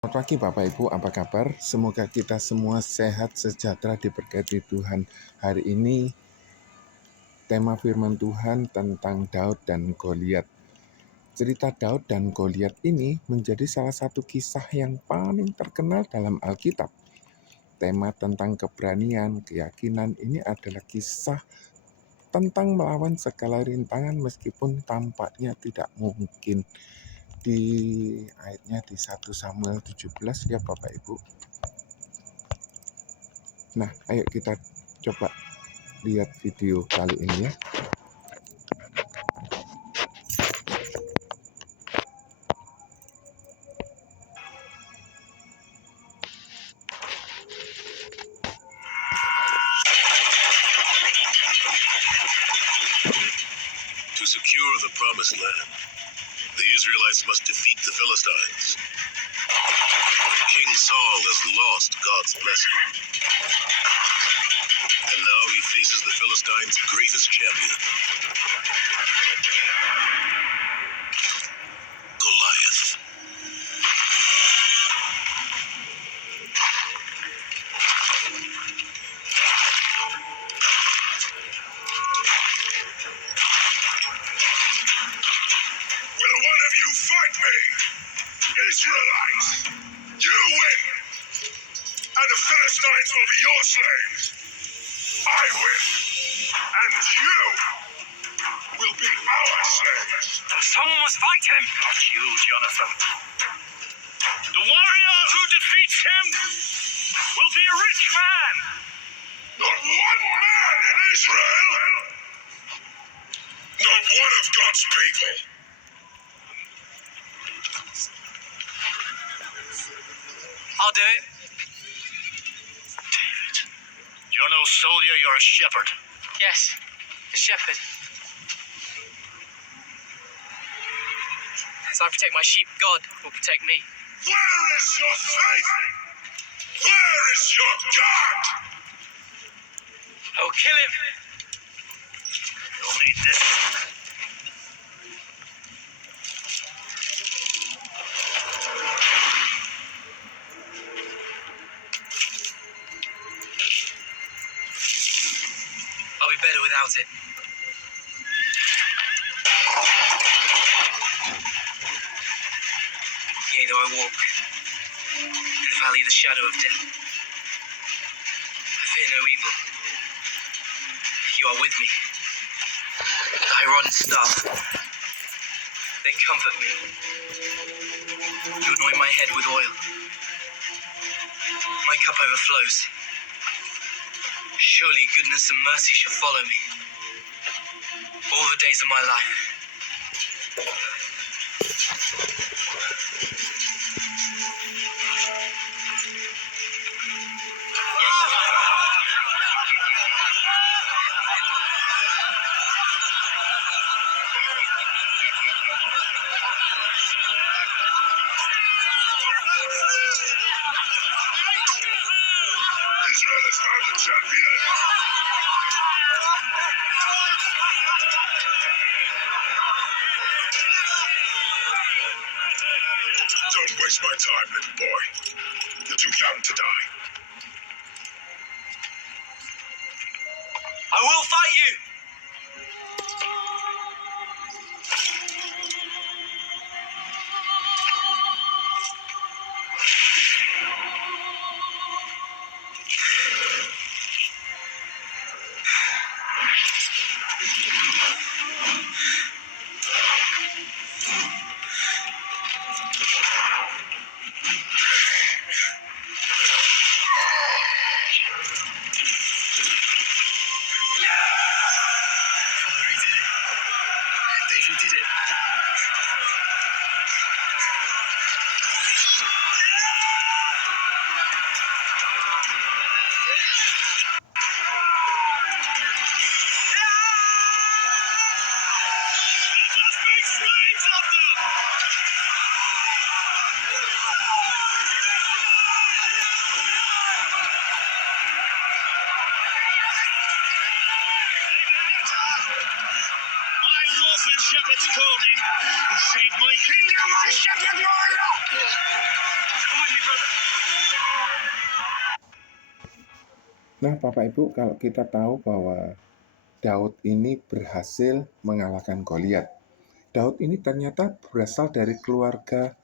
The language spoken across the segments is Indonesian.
Selamat pagi Bapak Ibu, apa kabar? Semoga kita semua sehat, sejahtera, diberkati Tuhan. Hari ini tema firman Tuhan tentang Daud dan Goliat. Cerita Daud dan Goliat ini menjadi salah satu kisah yang paling terkenal dalam Alkitab. Tema tentang keberanian, keyakinan ini adalah kisah tentang melawan segala rintangan meskipun tampaknya tidak mungkin. Di ayatnya di 1 Samuel 17 ya Bapak Ibu. Nah, ayo kita coba lihat video kali ini ya. To secure the promised land, the Israelites must defeat the Philistines. King Saul has lost God's blessing, and now he faces the Philistines' greatest champion, Goliath. Will one of you fight me? Israelites, you win, and the Philistines will be your slaves. I win, and you will be our slaves. Someone must fight him. Not you, Jonathan. The warrior who defeats him will be a rich man. Not one man in Israel, not one of God's people. I'll do it. David, you're no soldier, you're a shepherd. Yes, a shepherd. As I protect my sheep, God will protect me. Where is your faith? Where is your God? I will kill him. You'll need this. I'll be better without it. Yea, though I walk in the valley of the shadow of death, I fear no evil. You are with me. Thy rod and staff, they comfort me. You anoint my head with oil. My cup overflows. Surely goodness and mercy shall follow me all the days of my life. Israel has found a champion. Don't waste my time, little boy. You're too young to die. I will fight you! Father, he did it. David did it. Let us make slaves of them! My wolf and shepherd's called him. Save my kingdom, my shepherd warrior! Come with me, Nah, Bapak Ibu, kalau kita tahu bahwa Daud ini berhasil mengalahkan Goliat. Daud ini ternyata berasal dari keluarga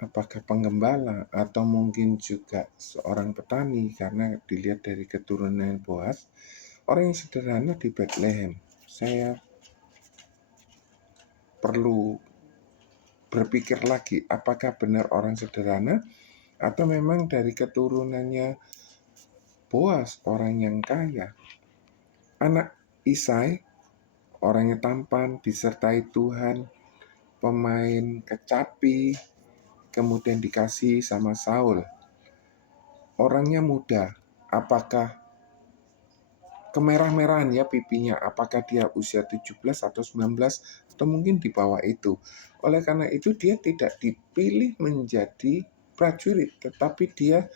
apakah penggembala atau mungkin juga seorang petani, karena dilihat dari keturunan Boas, orang yang sederhana di Bethlehem. Saya perlu berpikir lagi, apakah benar orang sederhana atau memang dari keturunannya Boas, orang yang kaya. Anak Isai, orangnya tampan, disertai Tuhan, pemain kecapi, kemudian dikasih sama Saul. Orangnya muda, apakah kemerah-merahan ya pipinya, apakah dia usia 17 atau 19 atau mungkin di bawah itu. Oleh karena itu dia tidak dipilih menjadi prajurit, tetapi dia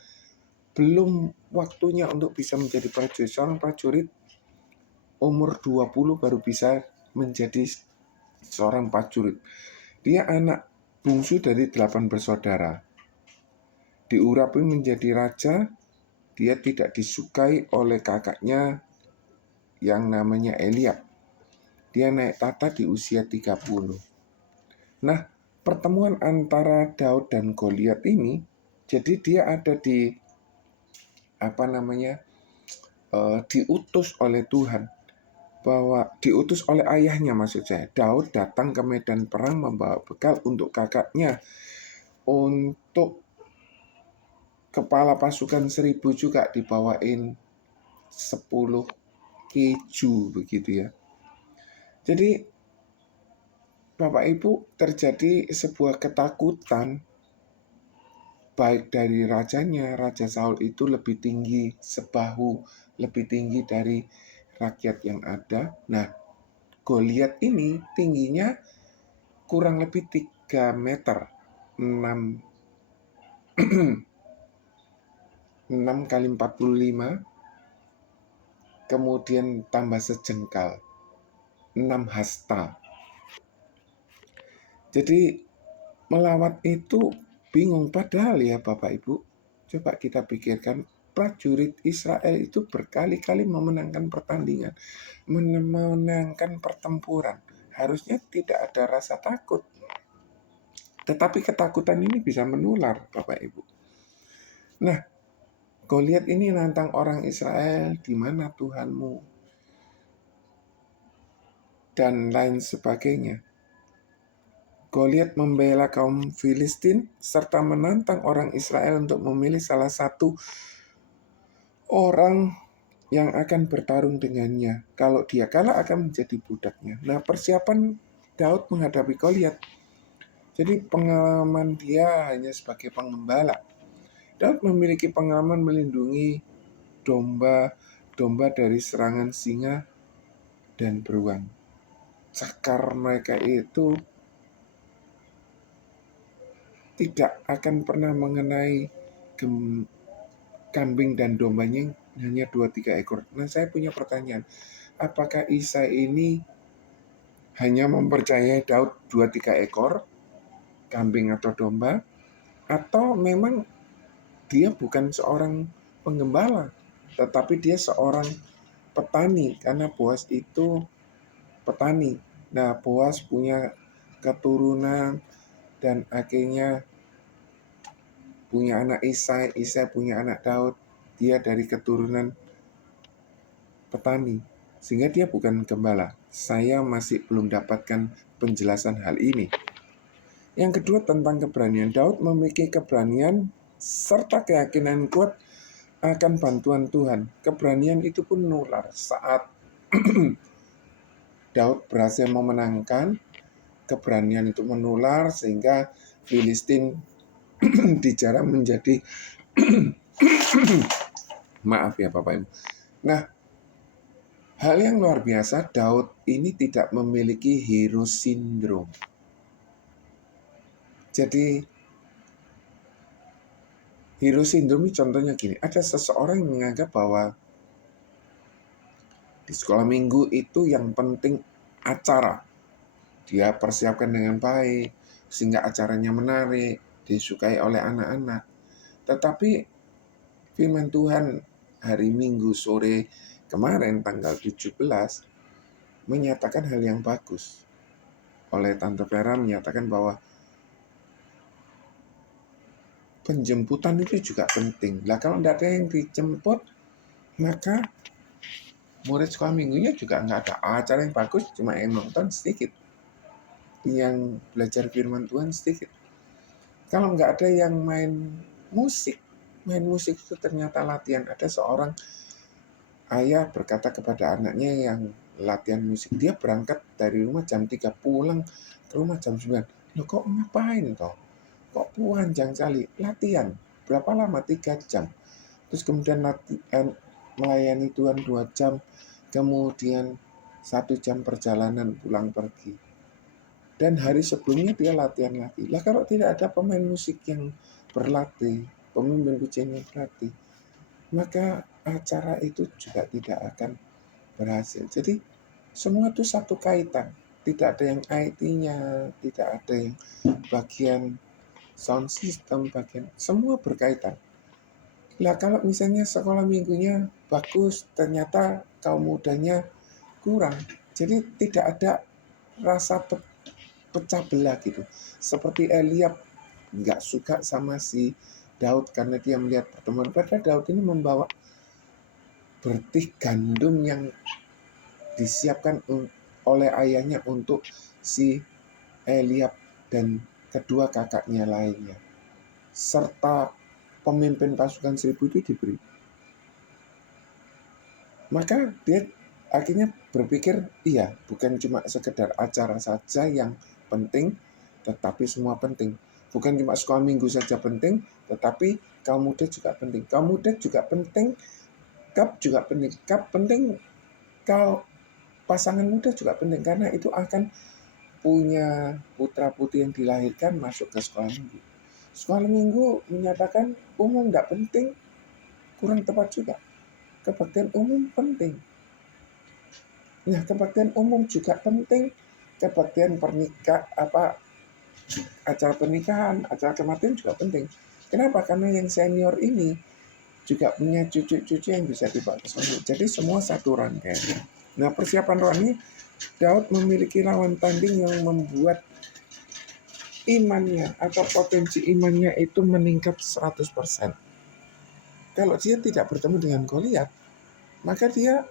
belum waktunya untuk bisa menjadi prajurit. Seorang prajurit umur 20 baru bisa menjadi seorang prajurit. Dia anak bungsu dari 8 bersaudara. Diurapi menjadi raja, dia tidak disukai oleh kakaknya yang namanya Eliab. Dia naik tahta di usia 30. Nah, pertemuan antara Daud dan Goliat ini, jadi dia ada di diutus oleh Tuhan, bahwa diutus oleh ayahnya maksud saya. Daud datang ke medan perang membawa bekal untuk kakaknya, untuk kepala pasukan 1000 juga dibawain 10 keju begitu ya. Jadi Bapak Ibu, terjadi sebuah ketakutan baik dari rajanya. Raja Saul itu lebih tinggi sebahu, lebih tinggi dari rakyat yang ada. Nah, Goliat ini tingginya kurang lebih 3 meter, 6 kali 45, kemudian tambah sejengkal, 6 hasta. Jadi melawat itu bingung, padahal ya Bapak Ibu, coba kita pikirkan, prajurit Israel itu berkali-kali memenangkan pertandingan, memenangkan pertempuran. Harusnya tidak ada rasa takut. Tetapi ketakutan ini bisa menular Bapak Ibu. Nah, Goliat ini nantang orang Israel, di mana Tuhanmu? Dan lain sebagainya. Goliat membela kaum Filistin serta menantang orang Israel untuk memilih salah satu orang yang akan bertarung dengannya. Kalau dia kalah akan menjadi budaknya. Nah, persiapan Daud menghadapi Goliat. Jadi pengalaman dia hanya sebagai pengembala. Daud memiliki pengalaman melindungi domba dari serangan singa dan beruang. Cakar mereka itu tidak akan pernah mengenai kambing dan dombanya hanya 2-3 ekor. Nah, saya punya pertanyaan. Apakah Isai ini hanya mempercayai Daud 2-3 ekor kambing atau domba, atau memang dia bukan seorang penggembala, tetapi dia seorang petani, karena Boas itu petani. Nah, Boas punya keturunan dan akhirnya punya anak Isai, Isai punya anak Daud, dia dari keturunan petani, sehingga dia bukan gembala. Saya masih belum dapatkan penjelasan hal ini. Yang kedua tentang keberanian. Daud memiliki keberanian serta keyakinan kuat akan bantuan Tuhan. Keberanian itu pun nular saat Daud berhasil memenangkan. Keberanian itu menular sehingga Filistin dijarah menjadi maaf ya Bapak Ibu. Nah, hal yang luar biasa, Daud ini tidak memiliki hero syndrome. Jadi hero syndrome contohnya gini, ada seseorang yang menganggap bahwa di sekolah minggu itu yang penting acara. Dia persiapkan dengan baik, sehingga acaranya menarik, disukai oleh anak-anak. Tetapi firman Tuhan hari Minggu sore kemarin tanggal 17 menyatakan hal yang bagus. Oleh Tante Vera menyatakan bahwa penjemputan itu juga penting. Lah kalau tidak ada yang dijemput, maka murid sekolah minggunya juga nggak ada acara yang bagus, cuma yang nonton sedikit, yang belajar firman Tuhan sedikit. Kalau nggak ada yang main musik itu ternyata latihan. Ada seorang ayah berkata kepada anaknya yang latihan musik, dia berangkat dari rumah jam 3, pulang ke rumah jam 9. Loh kok ngapain toh? Kok panjang kali? Latihan. Berapa lama? 3 jam. Terus kemudian latihan melayani Tuhan 2 jam. Kemudian 1 jam perjalanan pulang pergi. Dan hari sebelumnya dia latihan lagi. Lah kalau tidak ada pemain musik yang berlatih, pemimpin pujian yang berlatih, maka acara itu juga tidak akan berhasil. Jadi semua itu satu kaitan. Tidak ada yang IT-nya, tidak ada yang bagian sound system, bagian semua berkaitan. Lah kalau misalnya sekolah minggunya bagus, ternyata kaum mudanya kurang. Jadi tidak ada rasa pecah belah gitu. Seperti Eliab nggak suka sama si Daud karena dia melihat pertemuan. Padahal Daud ini membawa bertih gandum yang disiapkan oleh ayahnya untuk si Eliab dan kedua kakaknya lainnya. Serta pemimpin pasukan 1000 itu diberi. Maka dia akhirnya berpikir, iya, bukan cuma sekedar acara saja yang penting, tetapi semua penting. Bukan cuma sekolah minggu saja penting, tetapi kaum muda juga penting. Kaum muda juga penting, kap juga penting. Kap penting, kalau pasangan muda juga penting, karena itu akan punya putra-putri yang dilahirkan masuk ke sekolah minggu. Sekolah minggu menyatakan umum tidak penting, kurang tepat juga. Kebaktian umum penting. Nah, kebaktian umum juga penting. Kebaktian acara pernikahan, acara kematian juga penting. Kenapa? Karena yang senior ini juga punya cucu-cucu yang bisa dibawa ke sana. Jadi semua satu rangkaian. Nah, persiapan rohani, Daud memiliki lawan tanding yang membuat imannya atau potensi imannya itu meningkat 100%. Kalau dia tidak bertemu dengan Goliat, maka dia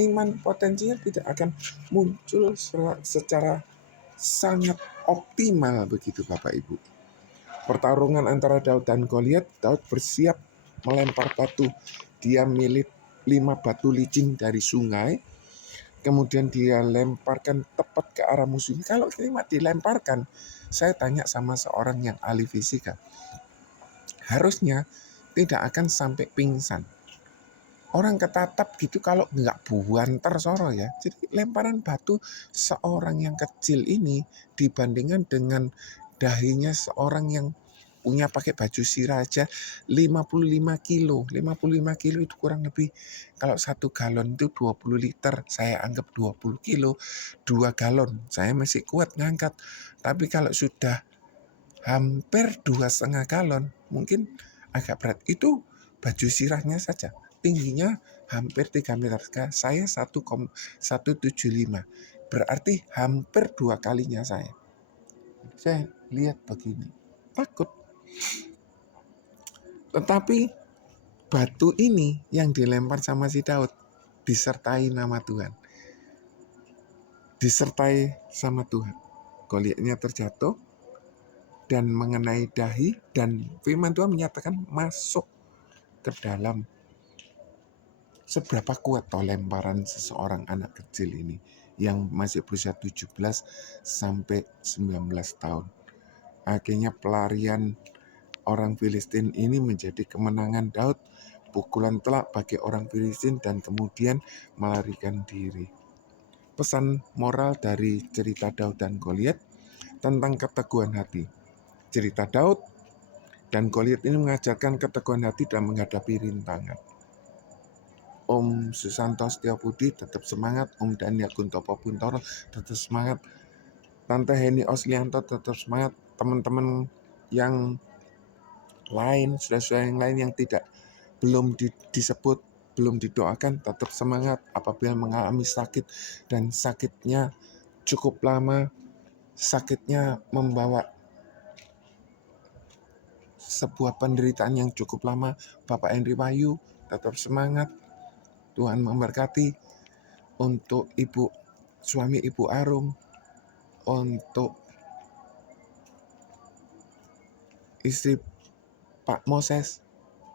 iman potensinya tidak akan muncul secara sangat optimal begitu Bapak Ibu. Pertarungan antara Daud dan Goliat, Daud bersiap melempar batu. Dia milik 5 batu licin dari sungai, kemudian dia lemparkan tepat ke arah musuh. Kalau cuma dilemparkan, saya tanya sama seorang yang ahli fisika, harusnya tidak akan sampai pingsan. Orang ketatap gitu kalau nggak buanter soro ya. Jadi lemparan batu seorang yang kecil ini dibandingkan dengan dahinya seorang yang punya pakai baju sirah aja 55 kilo. 55 kilo itu kurang lebih, kalau 1 galon itu 20 liter. Saya anggap 20 kilo, 2 galon. Saya masih kuat ngangkat. Tapi kalau sudah hampir 2,5 galon, mungkin agak berat. Itu baju sirahnya saja. Tingginya hampir 3 meter. Saya 1,175. Berarti hampir 2 kalinya saya. Saya lihat begini. Takut. Tetapi batu ini yang dilempar sama si Daud disertai nama Tuhan. Disertai sama Tuhan. Goliatnya terjatuh dan mengenai dahi, dan firman Tuhan menyatakan masuk ke dalam. Seberapa kuat toh lemparan seseorang anak kecil ini yang masih berusia 17 sampai 19 tahun. Akhirnya pelarian orang Filistin ini menjadi kemenangan Daud, pukulan telak bagi orang Filistin, dan kemudian melarikan diri. Pesan moral dari cerita Daud dan Goliat tentang keteguhan hati. Cerita Daud dan Goliat ini mengajarkan keteguhan hati dalam menghadapi rintangan. Om Susanto Setiabudi tetap semangat, Om Daniel Guntopo Buntoro tetap semangat, Tante Heni Oslianto tetap semangat, teman-teman yang lain, saudara-saudara yang lain yang belum disebut, belum didoakan, tetap semangat apabila mengalami sakit dan sakitnya cukup lama, sakitnya membawa sebuah penderitaan yang cukup lama. Bapak Henry Wahyu, tetap semangat. Tuhan memberkati. Untuk suami Ibu Arum, untuk istri Pak Moses,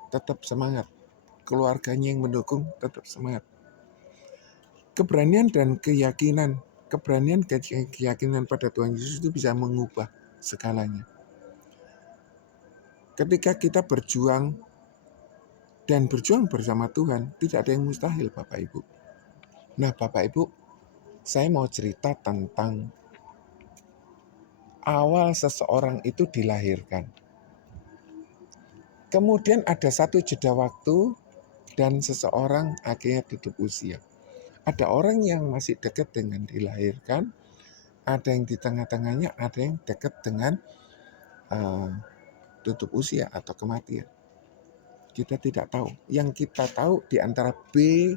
tetap semangat. Keluarganya yang mendukung, tetap semangat. Keberanian dan keyakinan pada Tuhan Yesus itu bisa mengubah segalanya. Ketika kita berjuang bersama Tuhan, tidak ada yang mustahil, Bapak Ibu. Nah, Bapak Ibu, saya mau cerita tentang awal seseorang itu dilahirkan. Kemudian ada satu jeda waktu dan seseorang akhirnya tutup usia. Ada orang yang masih dekat dengan dilahirkan, ada yang di tengah-tengahnya, ada yang dekat dengan tutup usia atau kematian. Kita tidak tahu. Yang kita tahu di antara B,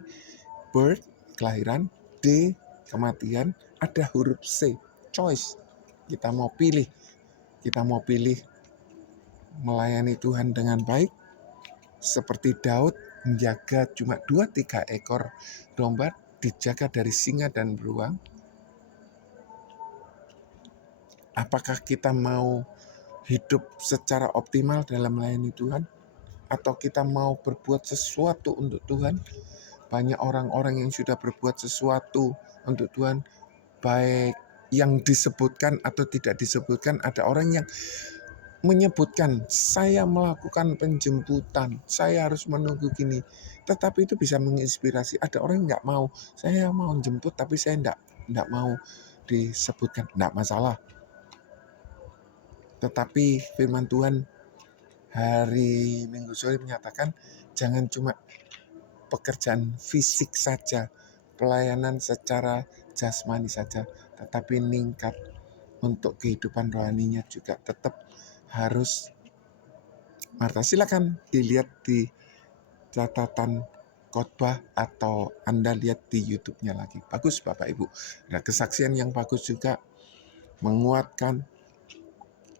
birth, kelahiran, D, kematian, ada huruf C, choice. Kita mau pilih melayani Tuhan dengan baik, seperti Daud menjaga cuma 2-3 ekor domba, dijaga dari singa dan beruang. Apakah kita mau hidup secara optimal dalam melayani Tuhan? Atau kita mau berbuat sesuatu untuk Tuhan? Banyak orang-orang yang sudah berbuat sesuatu untuk Tuhan, baik yang disebutkan atau tidak disebutkan. Ada orang yang menyebutkan, saya melakukan penjemputan, saya harus menunggu gini. Tetapi itu bisa menginspirasi. Ada orang yang nggak mau, saya mau jemput tapi saya nggak mau disebutkan. Nggak masalah. Tetapi firman Tuhan hari Minggu sore menyatakan, jangan cuma pekerjaan fisik saja, pelayanan secara jasmani saja, tetapi meningkat untuk kehidupan rohaninya juga tetap harus. Marta, silakan dilihat di catatan khotbah atau Anda lihat di YouTube-nya lagi. Bagus Bapak Ibu. Ada kesaksian yang bagus juga, menguatkan.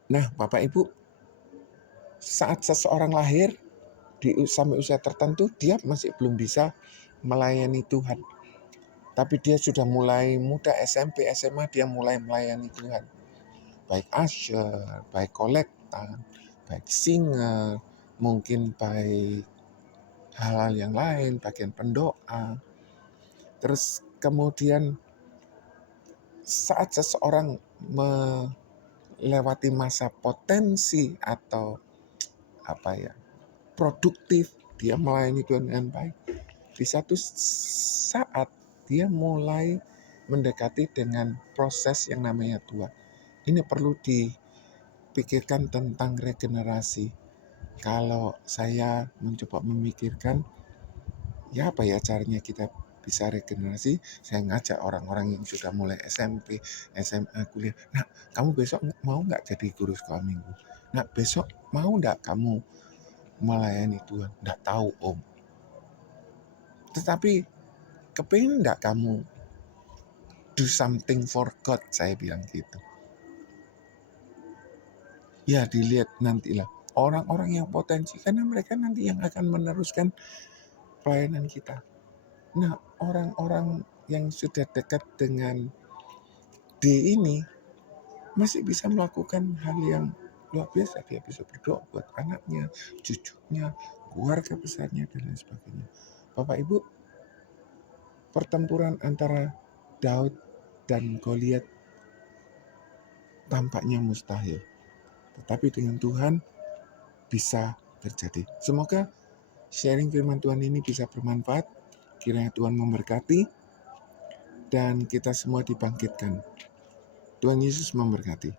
Nah Bapak Ibu, saat seseorang lahir sampai usia tertentu, dia masih belum bisa melayani Tuhan. Tapi dia sudah mulai muda, SMP, SMA, dia mulai melayani Tuhan. Baik usher, baik kolektan, baik singer, mungkin baik hal-hal yang lain, bagian pendoa. Terus kemudian saat seseorang melewati masa potensi atau produktif, dia melayani Tuhan dengan baik. Di satu saat dia mulai mendekati dengan proses yang namanya tua. Ini perlu dipikirkan tentang regenerasi. Kalau saya mencoba memikirkan, ya apa ya caranya kita bisa regenerasi, saya ngajak orang-orang yang sudah mulai SMP, SMA, kuliah. Nah, kamu besok mau nggak jadi guru sekolah minggu? Nah, besok mau nggak kamu melayani Tuhan? Nggak tahu om. Tetapi kepingin nggak kamu do something for God? Saya bilang gitu. Ya dilihat nantilah orang-orang yang potensi, karena mereka nanti yang akan meneruskan pelayanan kita. Nah, orang-orang yang sudah dekat dengan D ini masih bisa melakukan hal yang luar biasa. Dia bisa berdoa buat anaknya, cucunya, keluarga besarnya, dan lain sebagainya. Bapak Ibu, pertempuran antara Daud dan Goliat tampaknya mustahil. Tetapi dengan Tuhan bisa terjadi. Semoga sharing firman Tuhan ini bisa bermanfaat. Kiranya Tuhan memberkati dan kita semua dibangkitkan. Tuhan Yesus memberkati.